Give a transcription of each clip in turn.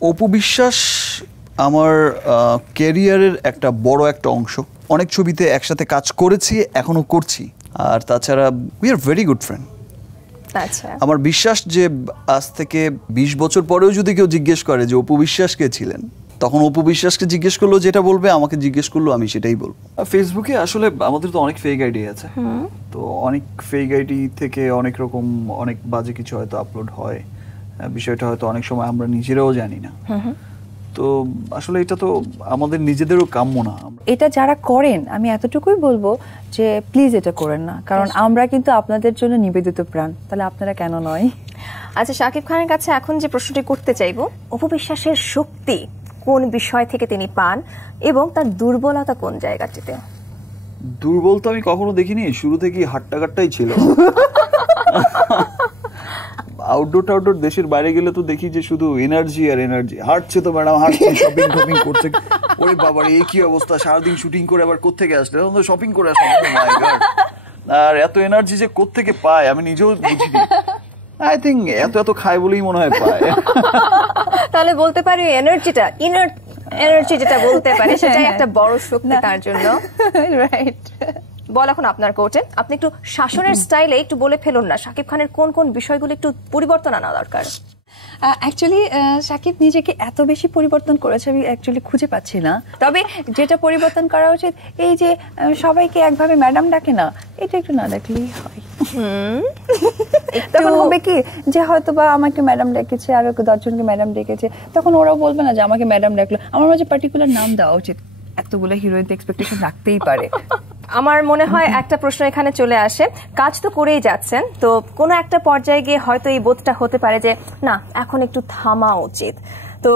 অপু বিশ্বাস আমার ক্যারিয়ারের একটা বড় একটা অংশ। অনেক ছবিতে একসাথে কাজ করেছি, এখনো করছি। আর তাছাড়া we are very good friend. আচ্ছা, আমার বিশ্বাস যে আজ থেকে 20 বছর পরেও যদি কেউ জিজ্ঞেস করে যে অপু বিশ্বাস কে ছিলেন, তখন অপু বিশ্বাসকে জিজ্ঞেস করলো যেটা বলবে, আমাকে জিজ্ঞেস করলো আমি সেটাই বলবো। ফেসবুকে আসলে আমাদের তো অনেক ফেক আইডি আছে, তো অনেক ফেক আইডি থেকে অনেক রকম অনেক বাজে কিছু হয়তো আপলোড হয়। বিষয়টা হয়তো অনেক সময় আমরা নিজেরাও জানি না। তো আসলে এটা তো আমাদের নিজেদেরও কাম্য না। এটা যারা করেন আমি এতটুকুই বলবো যে প্লিজ এটা করেন না, কারণ আমরা কিন্তু আপনাদের জন্য নিবেদিত প্রাণ, তাহলে আপনারা কেন নয়। আচ্ছা, শাকিব খানের কাছে এখন যে প্রশ্নটি করতে চাইবো, অপু বিশ্বাসের শক্তি কোন বিষয় থেকে তিনি পান এবং তার দুর্বলতা কোন জায়গাটিতে? দুর্বল তো আমি কখনো দেখিনি, শুরু থেকেই হাট্টাঘাট্টাই ছিল। আউটডোর দেশের বাইরে গেলে তো দেখি যে শুধু এনার্জি আর এনার্জি। হাঁটছে তো ম্যাডাম, হাঁটছে, শপিং টপিং করছে। ওরে বাবা, এই কি অবস্থা, সারাদিন শুটিং করে আবার কোত্থেকে আসলে, শপিং করে আসলে। আর এত এনার্জি যে কোত্থেকে পায় আমি নিজেও বুঝিনি। আই থিঙ্ক এত খায় বলেই মনে হয় পায়। তাহলে বলতে পারি এনার্জি যেটা বলতে পারে সেটাই একটা বড় শক্তি তার জন্য। রাইট। বল এখন আপনার কোর্টে, আপনি একটু শাসনের স্টাইলে একটু বলে ফেলুন না শাকিব খানের কোন কোন বিষয়গুলো একটু পরিবর্তন আনা দরকার। অ্যাকচুয়ালি শাকিব নিজেকে এত বেশি পরিবর্তন করেছে আমি অ্যাকচুয়ালি খুঁজে পাচ্ছি না। তবে যেটা পরিবর্তন করা উচিত, এই যে সবাইকে একভাবে ম্যাডাম ডাকে না, এটা একটু না ডাকলেই হয়। তখন হবে কি যে হয়তো বা আমাকে ম্যাডাম ডেকেছে, আরো 10 জনকে ম্যাডাম ডেকেছে, তখন ওরাও বলবে না যে আমাকে ম্যাডাম ডাকলো। আমার মাঝে পার্টিকুলার নাম দেওয়া উচিত। এতগুলো হিরোইন এক্সপেকটেশন রাখতেই পারে। আমার মনে হয় একটা প্রশ্ন এখানে চলে আসে, কাজ তো করেই যাচ্ছেন, তো কোনো একটা পর্যায়ে গিয়ে হয়তো এই বোধটা হতে পারে যে না এখন একটু থামা উচিত। তো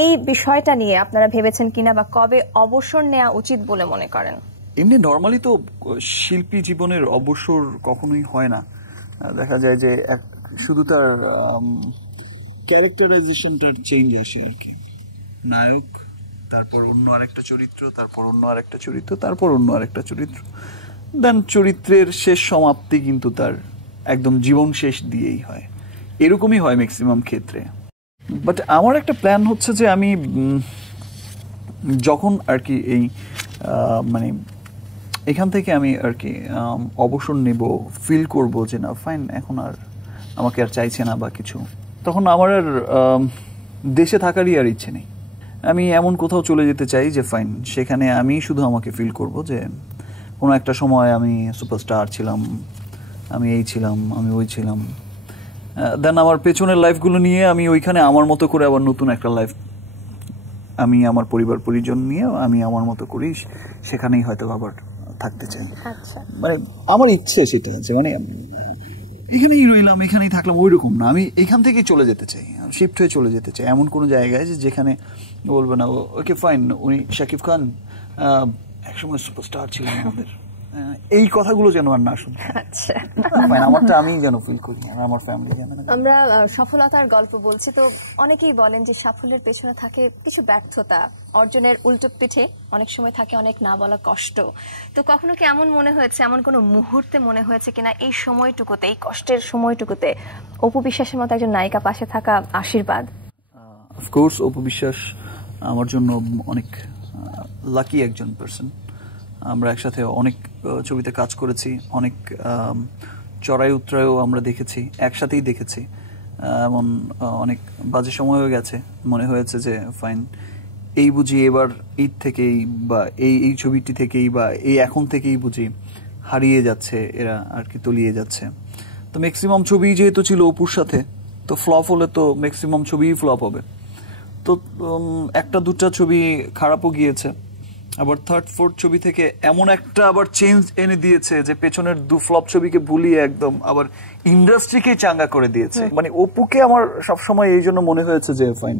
এই বিষয়টা নিয়ে আপনারা ভেবেছেন কিনা, বা কবে অবসর নেওয়া উচিত বলে মনে করেন? এমনি নর্মালি তো শিল্পী জীবনের অবসর কখনোই হয় না। দেখা যায় যে শুধু তার ক্যারেক্টারাইজেশনটার চেঞ্জ আসে আর কি। নায়ক, তারপর অন্য আরেকটা চরিত্র, তারপর অন্য আরেকটা চরিত্র, তারপর অন্য আরেকটা চরিত্র, দেন চরিত্রের শেষ সমাপ্তি কিন্তু তার একদম জীবন শেষ দিয়েই হয়। এরকমই হয় ম্যাক্সিমাম ক্ষেত্রে। বাট আমার একটা প্ল্যান হচ্ছে যে আমি যখন আর কি এই মানে এখান থেকে আমি আর কি অবসর নেব, ফিল করব যে না ফাইন, এখন আর আমাকে আর চাইছে না বা কিছু, তখন আমার আর দেশে থাকারই আর ইচ্ছে নেই। আমি এমন কোথাও চলে যেতে চাই যে ফাইন, সেখানে আমি শুধু আমাকে ফিল করব যে কোনো একটা সময় আমি সুপারস্টার ছিলাম, আমি এই ছিলাম, আমি ওই ছিলাম। দেন আমার পেছনের লাইফগুলো নিয়ে আমি ওইখানে আমার মতো করে আবার নতুন একটা লাইফ, আমি আমার পরিবার পরিজন নিয়ে আমি আমার মতো করি, সেখানেই হয়তো আবার থাকতে চাই। মানে আমার ইচ্ছে সেটা আছে, মানে এখানেই রইলাম, এখানেই থাকলাম, ওই রকম না। আমি এখান থেকেই চলে যেতে চাই, শিফট হয়ে চলে যেতে চাই এমন কোনো জায়গায় যেখানে বলবে না ওকে ফাইন, উনি শাকিব খান একসময় সুপারস্টার ছিলেন আমাদের, এই কথাগুলো যেন আর না শুনতে। আচ্ছা, আমারটা আমি যেন ফিল করি, আর আমার ফ্যামিলি যেন। আমরা সফলতার গল্প বলছি, তো অনেকেই বলেন যে সাফল্যের পেছনে থাকে কিছু ব্যর্থতা, অর্জনের উল্টো পিঠে অনেক সময় থাকে অনেক না বলা কষ্ট। তো কখনো কি এমন মনে হয়েছে, এমন কোনো মুহূর্তে মনে হয়েছে কিনা এই সময়টুকুতে, এই কষ্টের সময়টুকুতে অপু বিশ্বাসের মতো একজন নায়িকা পাশে থাকা আশীর্বাদ? অফকোর্স অপু বিশ্বাস আমার জন্য অনেক লাকি একজন পার্সন। আমরা একসাথে অনেক ছবিতে কাজ করেছি, অনেক চড়াই উতরাইও আমরা দেখেছি, একসাথেই দেখেছি। এমন অনেক বাজে সময় হয়ে গেছে, মনে হয়েছে যে ফাইন, এই বুঝি এবার ঈদ থেকেই বা এই ছবিটি থেকেই বা এই এখন থেকেই বুঝি হারিয়ে যাচ্ছে এরা আর কি, তলিয়ে যাচ্ছে। তো ম্যাক্সিমাম ছবি যেহেতু ছিল অপুর সাথে, তো ফ্লপ হলে তো ম্যাক্সিমাম ছবিই ফ্লপ হবে। তো একটা দুটা ছবি খারাপও গিয়েছে, আবার থার্ড ফোর্থ ছবি থেকে এমন একটা আবার চেঞ্জ এনে দিয়েছে যে পেছনের দু ফ্লপ ছবিকে ভুলিয়ে একদম আবার ইন্ডাস্ট্রিকেই চাঙ্গা করে দিয়েছে। মানে অপুকে আমার সবসময় এই জন্য মনে হয়েছে যে fine,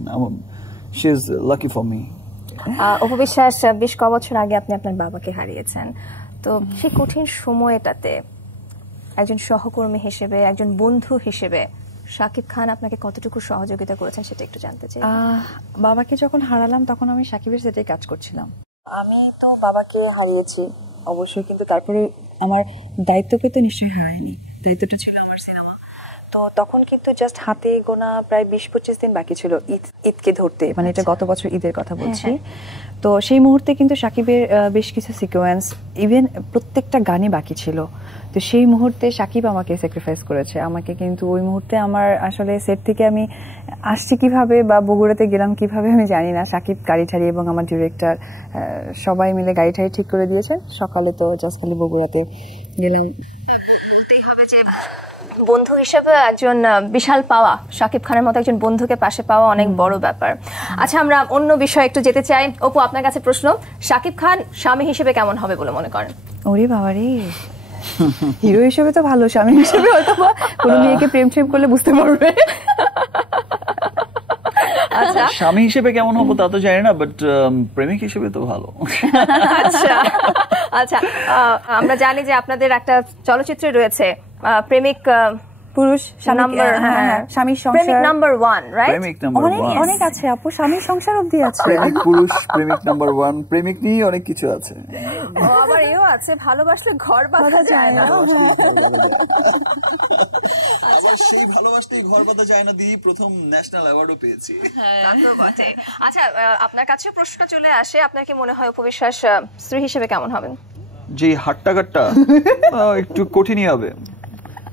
she is lucky for me. Apu Biswas, বেশ ক বছর আগে আপনি আপনার বাবাকে হারিয়েছেন, তো সেই কঠিন সময়টাতে একজন সহকর্মী হিসেবে, একজন বন্ধু হিসেবে শাকিব খান আপনাকে কতটুকু সহযোগিতা করেছেন সেটা একটু জানতে চাই। বাবাকে যখন হারালাম তখন আমি শাকিবের সাথে কাজ করছিলাম। আমি তো বাবাকে হারিয়েছি অবশ্যই, কিন্তু তারপরে আমার দায়িত্বকে তো নিশ্চয়ই হারাইনি, দায়িত্বটা ছিল আমার সিনেমা। তো তখন কিন্তু জাস্ট হাতে গোনা প্রায় 20-25 দিন বাকি ছিল ঈদকে ধরতে, মানে এটা গত বছর ঈদের কথা বলছি। তো সেই মুহূর্তে কিন্তু শাকিবের বেশ কিছু সিকোয়েন্স, ইভেন প্রত্যেকটা গানই বাকি ছিল। তো সেই মুহূর্তে শাকিব আমাকে স্যাক্রিফাইস করেছে আমাকে, কিন্তু ওই মুহূর্তে আমার আসলে সেট থেকে আমি আসছি কিভাবে বা বগুড়াতে গেলাম কিভাবে আমি জানি না। শাকিব গাড়ি ঠাড়ি এবং আমার ডিরেক্টর সবাই মিলে গাড়ি ঠাড়ি ঠিক করে দিয়েছে। সকালে তো জাস্ট খালি বগুড়াতে গেলাম। বন্ধু হিসেবে একজন বিশাল পাওয়া, শাকিব খানের মতো একজন বন্ধুকে পাশে পাওয়া অনেক বড় ব্যাপার। আচ্ছা, আমরা অন্য বিষয়ে একটু যেতে চাই। অপু, আপনার কাছে প্রশ্ন, শাকিব খান স্বামী হিসেবে কেমন হবে বলে মনে করেন? ওরে বাবারে, হিরো হিসেবে তো ভালো, স্বামী হিসেবে হয়তো কোনো মেয়েকে প্রেম করলে বুঝতে পারবে। আচ্ছা, স্বামী হিসেবে কেমন হবো তা তো জানি না, বাট প্রেমিক হিসেবে তো ভালো। আচ্ছা আচ্ছা, আমরা জানি যে আপনাদের একটা চলচ্চিত্রে রয়েছে প্রেমিক পুরুষ নাম্বার, স্বামীর প্রেমিক সংসার নাম্বার 1, রাইট? প্রেমিক নাম্বার অনেক 1, অনেক আছে আপু, স্বামীর সংসার অবধি আছে। প্রেমিক পুরুষ, প্রেমিক নাম্বার 1, প্রেমিক নিয়ে অনেক কিছু আছে। আবার এও আছে, ভালোবাসলে ঘর বাঁধা যায় না। আবার সেই ভালোবাসতেই ঘর বাঁধা যায় না দিয়ে প্রথম ন্যাশনাল অ্যাওয়ার্ডও পেয়েছি। তা তো বটে। আচ্ছা, আপনার কাছে প্রশ্ন চলে আসে, আপনার কি মনে হয় উপবিশ্বাস স্ত্রী হিসেবে কেমন হবেন? যে হাট্টা কাট্টা একটু কঠিনই হবে,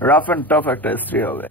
রাফ এন্ড টাফ একটা স্ত্রী হবে।